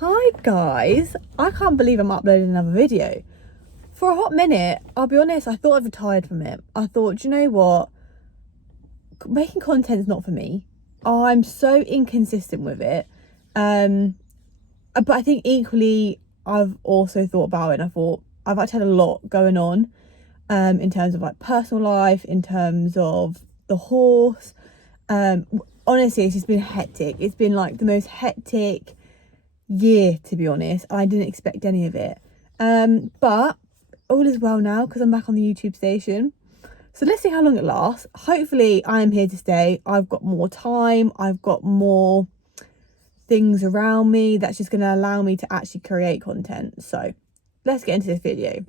Hi guys, I can't believe I'm uploading another video. For a hot minute, I'll be honest, I thought I'd retired from it. I thought, do you know what? Making content's not for me. I'm so inconsistent with it. But I think equally, I've also thought about it and I thought, I've actually had a lot going on in terms of like personal life, in terms of the horse. Honestly, it's just been hectic. It's been like the most hectic year, to be honest. I didn't expect any of it, but all is well now because I'm back on the YouTube station. So let's see how long it lasts. Hopefully I am here to stay. I've got more time, I've got more things around me that's just going to allow me to actually create content. So let's get into this video.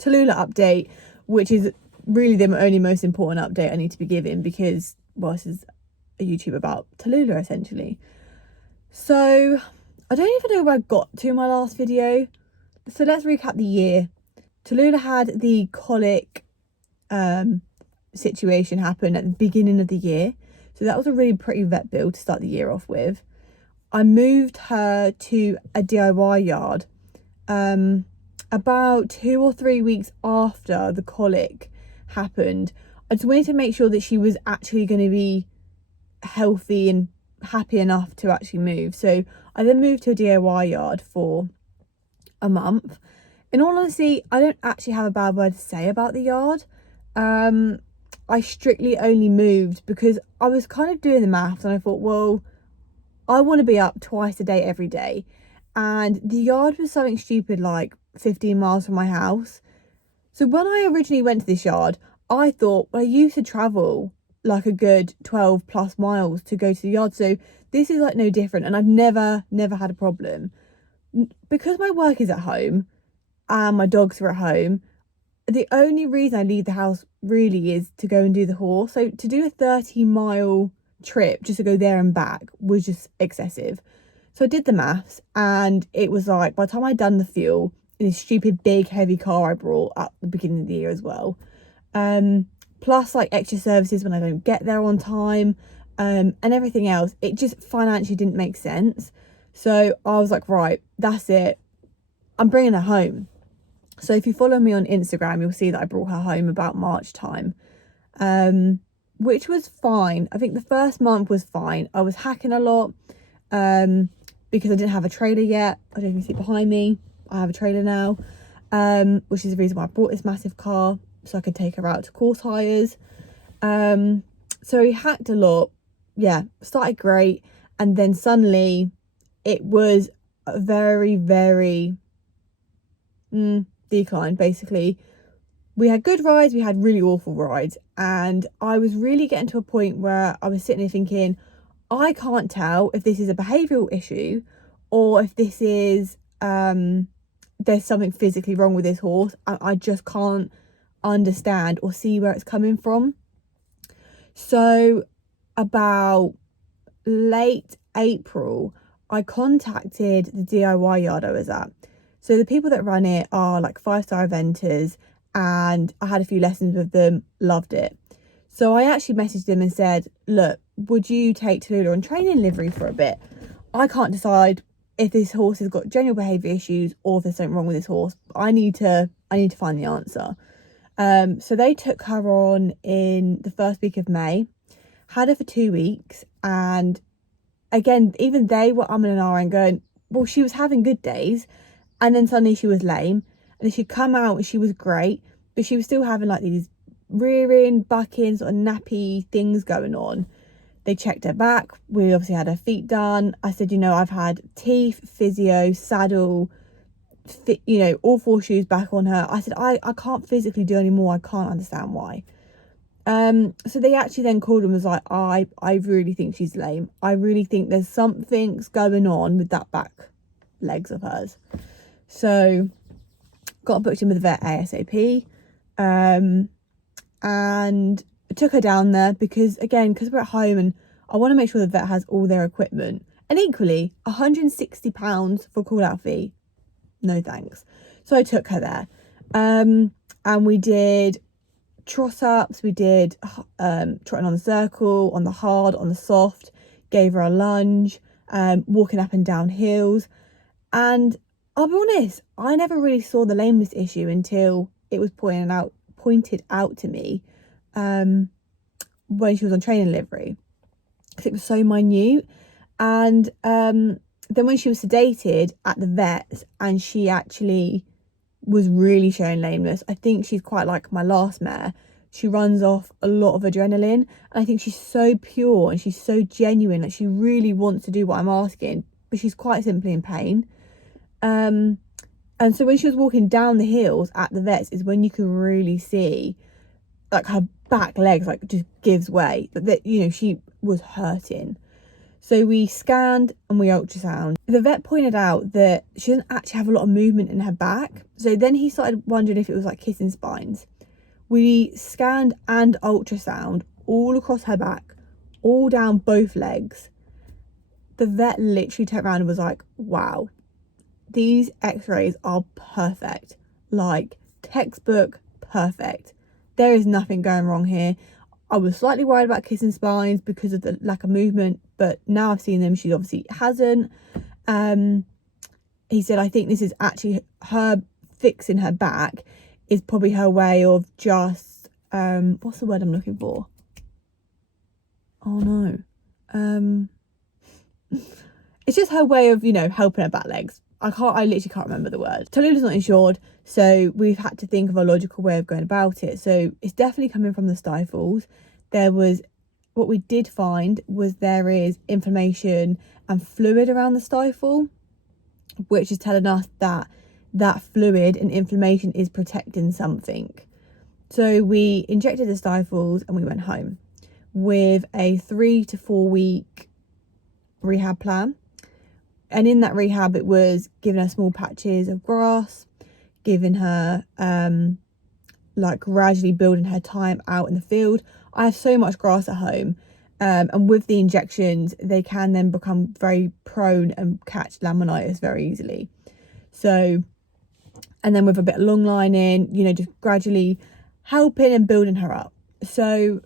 Tallulah update, which is really the only most important update I need to be giving because, well, this is a YouTube about Tallulah essentially. So I don't even know where I got to in my last video. So let's recap the year. Tallulah had the colic situation happen at the beginning of the year. So that was a really pretty vet bill to start the year off with. I moved her to a DIY yard about 2 or 3 weeks after the colic happened. I just wanted to make sure that she was actually going to be healthy and happy enough to actually move. So I then moved to a DIY yard for a month. In all honesty, I don't actually have a bad word to say about the yard. I strictly only moved because I was kind of doing the maths and I thought, well, I want to be up twice a day every day, and the yard was something stupid like 15 miles from my house. So when I originally went to this yard, I thought, well, I used to travel like a good 12 plus miles to go to the yard, so this is like no different, and I've never had a problem because my work is at home and my dogs are at home. The only reason I leave the house really is to go and do the horse. So to do a 30-mile trip just to go there and back was just excessive. So I did the maths and it was like, by the time I'd done the fuel in this stupid big heavy car I brought at the beginning of the year as well, plus like extra services when I don't get there on time, and everything else, it just financially didn't make sense. So I was like, right, that's it, I'm bringing her home. So if you follow me on Instagram, you'll see that I brought her home about March time, which was fine. I think the first month was fine. I was hacking a lot because I didn't have a trailer yet. I don't know if you see behind me, I have a trailer now, which is the reason why I bought this massive car, so I could take her out to course hires. So we hacked a lot. Yeah, started great, and then suddenly it was a very decline. Basically, we had good rides, we had really awful rides, and I was really getting to a point where I was sitting here thinking, I can't tell if this is a behavioural issue or if this is there's something physically wrong with this horse, and I just can't understand or see where it's coming from. So about late April, I contacted the DIY yard I was at. So the people that run it are like 5-star eventers, and I had a few lessons with them, loved it. So I actually messaged them and said, look, would you take Tallulah on training livery for a bit? I can't decide if this horse has got general behaviour issues or if there's something wrong with this horse. I need to find the answer. So they took her on in the first week of May, had her for 2 weeks, and again, even they were umming and ahhing, going, well, she was having good days, and then suddenly she was lame, and then she'd come out and she was great, but she was still having like these rearing, bucking, sort of nappy things going on. They checked her back. We obviously had her feet done. I said, you know, I've had teeth, physio, saddle, you know, all 4 shoes back on her. I said, I can't physically do any more. I can't understand why. So they actually then called and was like, I really think she's lame. I really think there's something's going on with that back legs of hers. So got booked in with the vet ASAP, and took her down there because we're at home and I want to make sure the vet has all their equipment. And equally, £160 for call out fee, no thanks. So I took her there, and we did trot ups, we did trotting on the circle, on the hard, on the soft, gave her a lunge, walking up and down hills. And I'll be honest, I never really saw the lameness issue until it was pointed out to me when she was on training livery, because it was so minute. And then when she was sedated at the vet's and she actually was really showing lameness, I think she's quite like my last mare. She runs off a lot of adrenaline, and I think she's so pure and she's so genuine. Like, she really wants to do what I'm asking, but she's quite simply in pain. And so when she was walking down the hills at the vet's is when you can really see like her back legs like just gives way, that you know, she was hurting. So we scanned and we ultrasound. The vet pointed out that she doesn't actually have a lot of movement in her back. So then he started wondering if it was like kissing spines. We scanned and ultrasound all across her back, all down both legs. The vet literally turned around and was like, wow, these x-rays are perfect. Like, textbook perfect. There is nothing going wrong here. I was slightly worried about kissing spines because of the lack of movement, but now I've seen them, she obviously hasn't. He said, I think this is actually her fixing her back is probably her way of just, what's the word I'm looking for? Oh no. It's just her way of, you know, helping her back legs. I literally can't remember the word. Tallulah's not insured, so we've had to think of a logical way of going about it. So it's definitely coming from the stifles. What we did find was there is inflammation and fluid around the stifle, which is telling us that that fluid and inflammation is protecting something. So we injected the stifles and we went home with a 3 to 4 week rehab plan. And in that rehab, it was giving her small patches of grass, giving her, like gradually building her time out in the field. I have so much grass at home. And with the injections, they can then become very prone and catch laminitis very easily. So, and then with a bit of long lining, you know, just gradually helping and building her up. So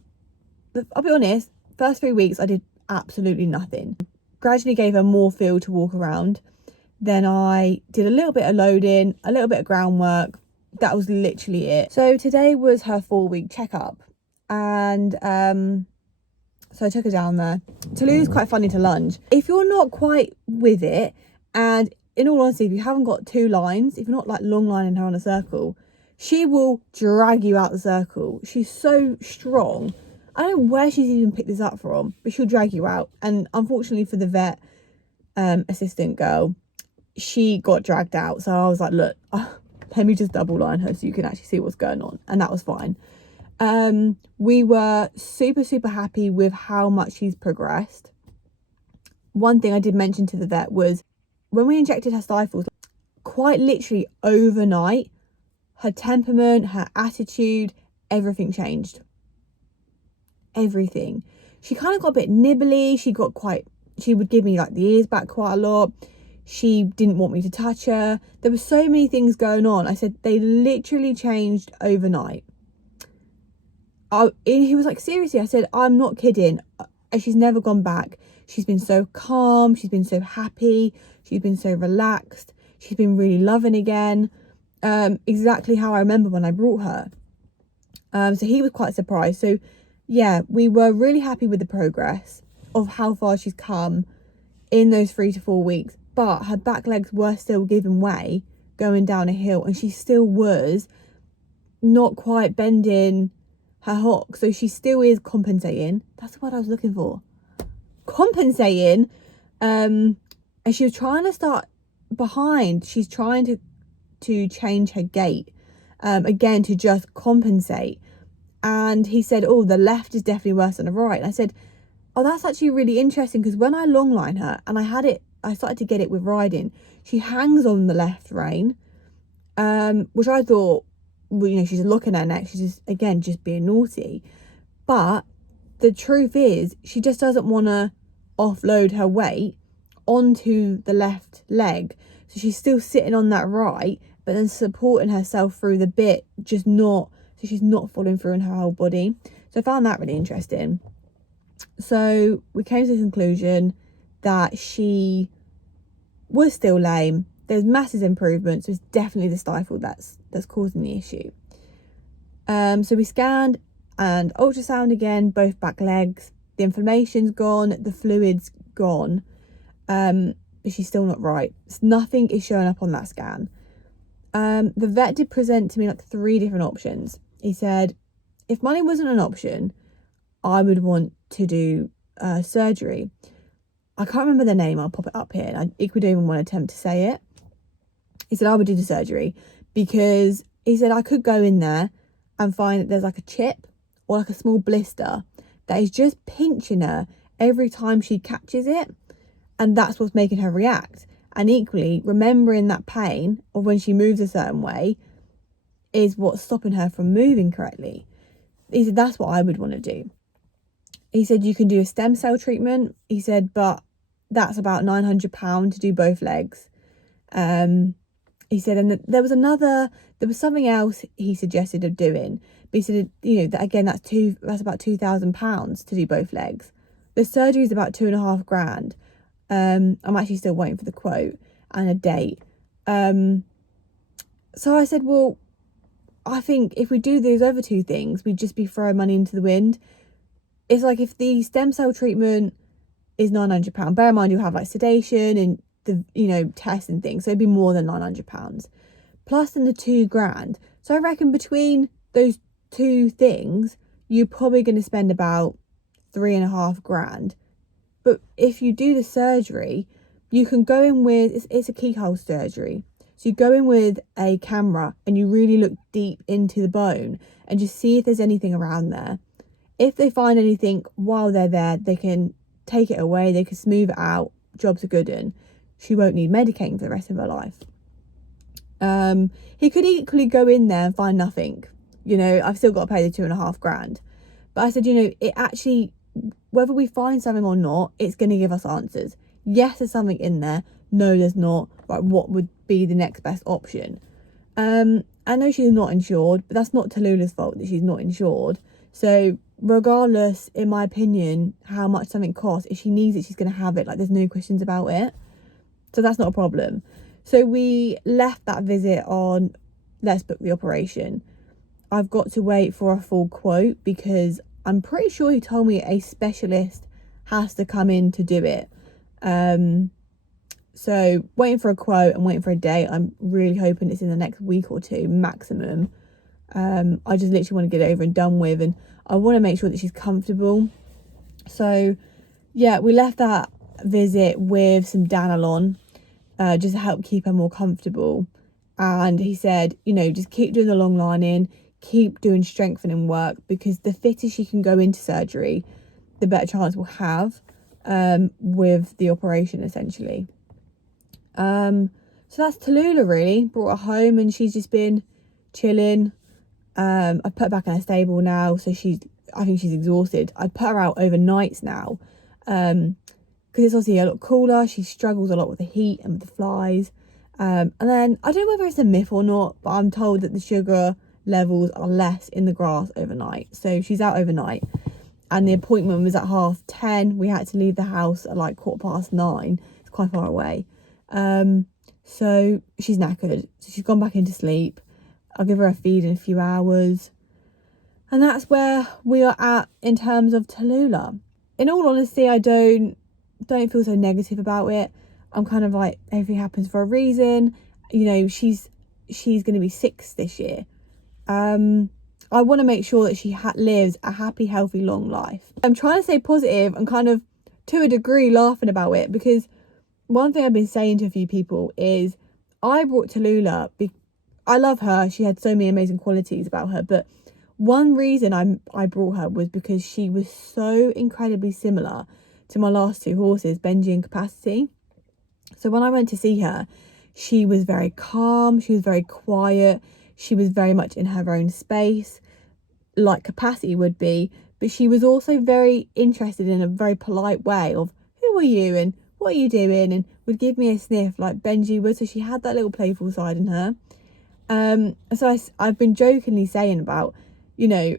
I'll be honest, first 3 weeks, I did absolutely nothing. Gradually gave her more field to walk around. Then I did a little bit of loading, a little bit of groundwork. That was literally it. So today was her 4-week checkup. And so I took her down there. Tallulah's quite funny to lunge. If you're not quite with it, and in all honesty, if you haven't got 2 lines, if you're not like long lining her on a circle, she will drag you out the circle. She's so strong. I don't know where she's even picked this up from, but she'll drag you out. And unfortunately for the vet assistant girl, she got dragged out. So I was like, look, let me just double line her so you can actually see what's going on. And that was fine. We were super, super happy with how much she's progressed. One thing I did mention to the vet was when we injected her stifles, quite literally overnight, her temperament, her attitude, everything changed. Everything. She kind of got a bit nibbly. She would give me like the ears back quite a lot. She didn't want me to touch her. There were so many things going on. I said they literally changed overnight. He was like, seriously? I said, I'm not kidding. And she's never gone back. She's been so calm. She's been so happy. She's been so relaxed. She's been really loving again. Exactly how I remember when I brought her. So he was quite surprised. So yeah, we were really happy with the progress of how far she's come in those 3 to 4 weeks. But her back legs were still giving way going down a hill, and she still was not quite bending her hock. So she still is compensating. That's the word I was looking for. Compensating. And she was trying to start behind. She's trying to change her gait again to just compensate. And he said, oh, the left is definitely worse than the right. And I said, oh, that's actually really interesting, because when I long line her and I started to get it with riding, she hangs on the left rein, which I thought, well, you know, she's looking at her neck. She's just being naughty. But the truth is, she just doesn't want to offload her weight onto the left leg. So she's still sitting on that right, but then supporting herself through the bit, so she's not falling through in her whole body. So I found that really interesting. So we came to the conclusion that she was still lame. There's massive improvements. So it's definitely the stifle that's causing the issue. So we scanned and ultrasound again, both back legs. The inflammation's gone, the fluid's gone, but she's still not right. Nothing is showing up on that scan. The vet did present to me like 3 different options. He said, if money wasn't an option, I would want to do surgery. I can't remember the name. I'll pop it up here. I equally don't even want to attempt to say it. He said I would do the surgery because he said I could go in there and find that there's like a chip or like a small blister that is just pinching her every time she catches it, and that's what's making her react. And equally, remembering that pain or when she moves a certain way is what's stopping her from moving correctly. He said that's what I would want to do. He said you can do a stem cell treatment. He said, but that's about £900 to do both legs. He said, and there was something else he suggested of doing. But he said, you know, that again, that's about £2,000 to do both legs. The surgery is about £2,500. I'm actually still waiting for the quote and a date. So I said, well, I think if we do those other 2 things, we'd just be throwing money into the wind. It's like if the stem cell treatment is £900, bear in mind you have like sedation and the, you know, tests and things, so it'd be more than £900 plus then the £2,000. So I reckon between those 2 things you're probably going to spend about £3,500. But if you do the surgery, you can go in with, it's a keyhole surgery, so you go in with a camera and you really look deep into the bone and just see if there's anything around there. If they find anything while they're there, they can take it away, they can smooth it out, job's a good one. She won't need medicating for the rest of her life. He could equally go in there and find nothing. You know, I've still got to pay the £2,500. But I said, you know, it actually, whether we find something or not, it's going to give us answers. Yes, there's something in there. No, there's not. Right, what would be the next best option? I know she's not insured, but that's not Tallulah's fault that she's not insured. So regardless, in my opinion, how much something costs, if she needs it, she's going to have it. Like, there's no questions about it. So that's not a problem. So we left that visit on, let's book the operation. I've got to wait for a full quote because I'm pretty sure he told me a specialist has to come in to do it. So waiting for a quote and waiting for a date. I'm really hoping it's in the next week or 2 maximum. I just literally want to get it over and done with, and I want to make sure that she's comfortable. So yeah, we left that visit with some Danilon, just to help keep her more comfortable. And he said, you know, just keep doing the long lining, keep doing strengthening work, because the fitter she can go into surgery, the better chance we'll have with the operation, essentially. So that's Tallulah, really. Brought her home and she's just been chilling. I put her back in her stable now, so I think she's exhausted. I put her out overnights now, because it's obviously a lot cooler. She struggles a lot with the heat and with the flies. And then I don't know whether it's a myth or not, but I'm told that the sugar levels are less in the grass overnight. So she's out overnight, and the appointment was at 10:30. We had to leave the house at like 9:15. It's quite far away. So she's knackered. So she's gone back into sleep. I'll give her a feed in a few hours. And that's where we are at in terms of Tallulah. In all honesty, I don't feel so negative about it. I'm kind of like, everything happens for a reason. You know, she's going to be 6 this year. I want to make sure that she lives a happy, healthy, long life. I'm trying to stay positive and kind of, to a degree, laughing about it, because one thing I've been saying to a few people is I brought Tallulah. I love her. She had so many amazing qualities about her. But one reason I brought her was because she was so incredibly similar to my last 2 horses, Benji and Capacity. So when I went to see her, she was very calm. She was very quiet. She was very much in her own space, like Capacity would be. But she was also very interested in a very polite way of, who are you and what are you doing? And would give me a sniff like Benji would. So she had that little playful side in her. So I've been jokingly saying about, you know,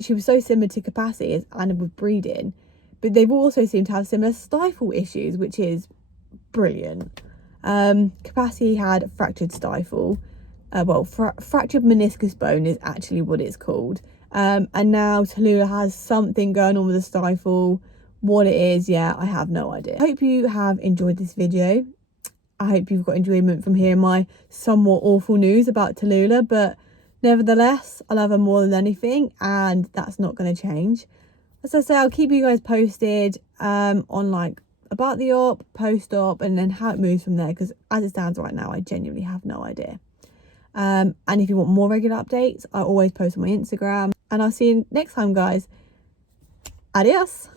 she was so similar to Capacity as Anna with breeding, but they've also seemed to have similar stifle issues, which is brilliant. Capacity had fractured stifle. Fractured meniscus bone is actually what it's called. And now Tallulah has something going on with the stifle. What it is, yeah, I have no idea. I hope you have enjoyed this video. I hope you've got enjoyment from hearing my somewhat awful news about Tallulah, but nevertheless, I love her more than anything, and that's not going to change. As I say, I'll keep you guys posted on like about the op, post-op, and then how it moves from there, because as it stands right now, I genuinely have no idea. And if you want more regular updates, I always post on my Instagram, and I'll see you next time, guys. Adios.